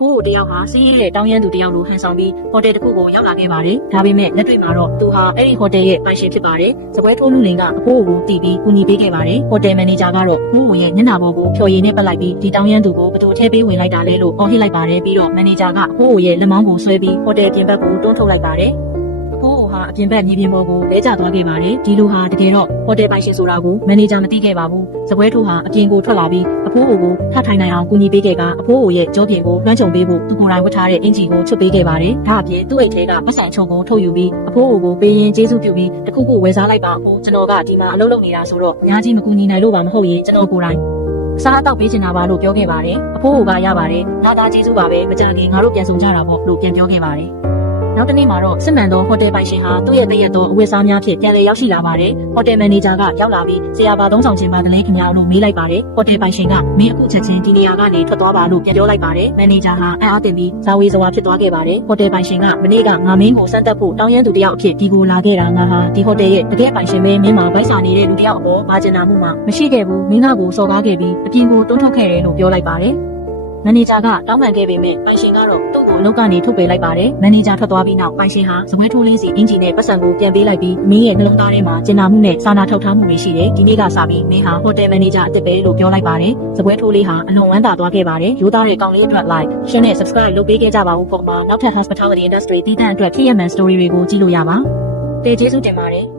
ဖိုးကိုတယောက်ဟာစီးရဲတဲ့တောင်းရမ်းသူတယောက်လိုဟန်ဆောင်ပြီးဟိုတယ်တစ်ခုကိုရောက်လာခဲ့ပါတယ်။ဒါပေမဲ့လက်တွေ့မှာတော့သူဟာအဲ့ဒီဟိုတယ်ရဲ့ပိုင်ရှင်ဖြစ်ပါတယ်။စပွဲထိုးလူလင်ကအဖိုးကိုတီးပြီးကူညီပေးခဲ့ပါတယ်။ဟိုတယ်မန်နေဂျာကတော့ဖိုးကိုရဲ့မျက်နှာပေါ်ကိုဖျော်ရည်နဲ့ပတ်လိုက်ပြီးဒီတောင်းရမ်းသူကိုဘယ်သူထဲပေးဝင်လိုက်တာလဲလို့အော်ဟစ်လိုက်ပါတယ်ပြီးတော့မန်နေဂျာကအဖိုးကိုရဲ့လက်မောင်းကိုဆွဲပြီးဟိုတယ်ပြင်ဘက်ကိုတွန်းထုတ်လိုက်ပါတယ်။အဖိုးဟာအပြင်ဘက်မြေပြင်ပေါ်ကိုလဲကျသွားခဲ့ပါတယ်ဒီလိုဟာတကယ်တော့ဟိုတယ်ပိုင်ရှင်ဆိုတာကိုမန်နေဂျာမသိခဲ့ပါဘူးစပွဲထိုးဟာအပြင်ကိုထွက်လာပြီးအဖိုးကိုထထိုင်နိုင်အောင်ကူညီပေးခဲ့ကအဖိုးရဲ့ကြောပြင်ကိုလွှမ်းခြုံပေးဖို့သူကိုယ်တိုင်ဝတ်ထားတဲ့အင်ဂျီကိုချွတ်ပေးခဲ့ပါတယ်ဒါအပြင်သူ့အိတ်ထဲကပတ်ဆိုင်ချုံကိုထုတ်ယူပြီးအဖိုးကိုပေးရင်ကျေးဇူးပြုပြီးတခုခုဝယ်စားလိုက်ပါအဖိုးကျွန်တော်ကဒီမှာအလုပ်လုပ်နေတာဆိုတော့အများကြီးမကူညီနိုင်လို့ပါမဟုတ်ရင်ကျွန်တော်ကိုယ်တိုင်စားတော့ပေးချင်တာပါလို့ပြောခဲ့ပါတယ်အဖိုးကရပါတယ်နားသားကျေးဇူးပါပဲမကြခင်ငါတို့ပြန်ဆောင်ကြတာပေါ့လို့ပြန်ပြောခဲ့ပါတယ်နောက်တစ်နေ့မှာတော့စစ်မှန်သောဟိုတယ်ပိုင်ရှင်ဟာသူ့ရဲ့တရက်သောအဝတ်စားများဖြင့်ပြန်လည်ရောက်ရှိလာပါတယ်။ဟိုတယ်မန်နေဂျာကရောက်လာပြီးဆရာပါသုံးဆောင်ခြင်းပါကလေးခင်ဗျားလို့မေးလိုက်ပါတယ်။ဟိုတယ်ပိုင်ရှင်ကမင်းအခုချက်ချင်းဒီနေရာကနေထွက်သွားပါလို့ပြန်ပြောလိုက်ပါတယ်။မန်နေဂျာဟာအံ့အားသင့်ပြီးဇာဝေဇဝါဖြစ်သွားခဲ့ပါတယ်။ဟိုတယ်ပိုင်ရှင်ကမနေ့ကငါမင်းကိုစမ်းသပ်ဖို့တောင်းရမ်းသူတယောက်အဖြစ်ဒီကိုလာခဲ့တာငါဟာဒီဟိုတယ်ရဲ့တကယ်ပိုင်ရှင်မင်းမှာဗိုက်စာနေတဲ့လူတယောက်အပေါ်ဘာကျင်နာမှုမှမရှိခဲ့ဘူး။မင်းကကိုစော်ကားခဲ့ပြီးအပြင်ကိုတွန်းထုတ်ခဲ့တယ်လို့ပြောလိုက်ပါတယ်။မန်နေဂျာကတောင်းပန်ခဲ့ပေမဲ့ပိုင်ရှင်ကတော့သူ့ကိုလောက်ကနေထုတ်ပေးလိုက်ပါတယ်။မန်နေဂျာထွက်သွားပြီးနောက်ပိုင်ရှင်ဟာစပွဲထိုးလေးစီအင်ဂျီနဲ့ပတ်စံကိုပြန်ပေးလိုက်ပြီးမင်းရဲ့နှလုံးသားထဲမှာကျင်နာမှုနဲ့စာနာထောက်ထားမှုတွေရှိတယ်။ဒီနေ့ကစပြီးမင်းဟာဟိုတယ်မန်နေဂျာအစ်စ်ပဲလို့ပြောလိုက်ပါတယ်။စပွဲထိုးလေးဟာအလွန်ဝမ်းသာသွားခဲ့ပါတယ်။ရိုးသားတဲ့ကောင်လေးအတွက် like, share နဲ့ subscribe လုပ်ပေးခဲ့ကြပါဦးပုံမှာနောက်ထပ် hospitality industry တည်တံ့အတွက်ဖြစ်ရမှန် story တွေကိုကြည့်လို့ရပါ။ကျေးဇူးတင်ပါတယ်။